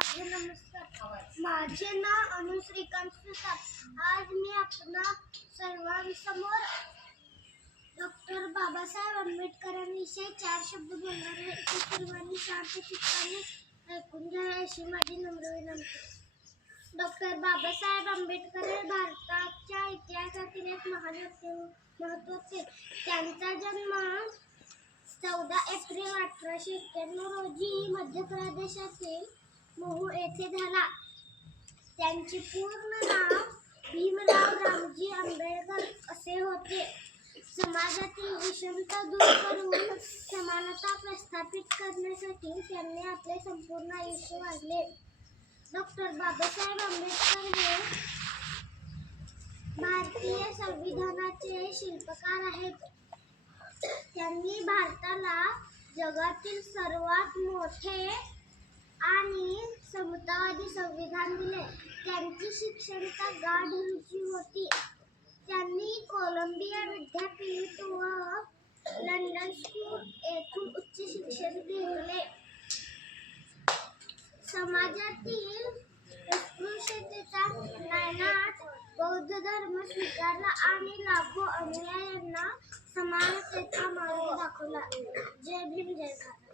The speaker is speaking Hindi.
माझे नमस्कार माझे नाव अनु श्रीकांत सुतार. आज मी आपणा सर्वांसमोर डॉक्टर बाबासाहेब आंबेडकरांविषयी चार शब्द बोलणार आहे. ते सर्वांनी शांत चित्ताने ऐकून घ्या अशी माझी नम्र विनंती. डॉक्टर बाबासाहेब आंबेडकर हे भारताच्या इतिहासातील एक महान व्यक्ती महत्त्वाचे त्यांचा जन्म चौदा एप्रिल अठराशे एक्क्याण्णव रोजी मध्य प्रदेशातील महू येथे झाला. पूर्ण नाव भीमराव रामजी आंबेडकर असे होते. समाजातील विषमता दूर करून समानता प्रस्थापित करण्यासाठी त्यांनी आपले संपूर्ण आयुष्य वाढले. डॉक्टर बाबासाहेब आंबेडकर हे भारतीय संविधानाचे शिल्पकार आहेत. त्यांनी भारताला जगातील सर्वात मोठे समतावादी संविधान दिले. त्यांची शिक्षणता गाढ होती. कोलंबिया विद्यापीठ व लंडन स्कूल उच्च शिक्षण घेतले. समाजातील नायनाट बौद्ध धर्म स्वीकारला आणि लाखो अनुयायांना समानतेचा मार्ग दाखवला. जय भीम, जय भारत.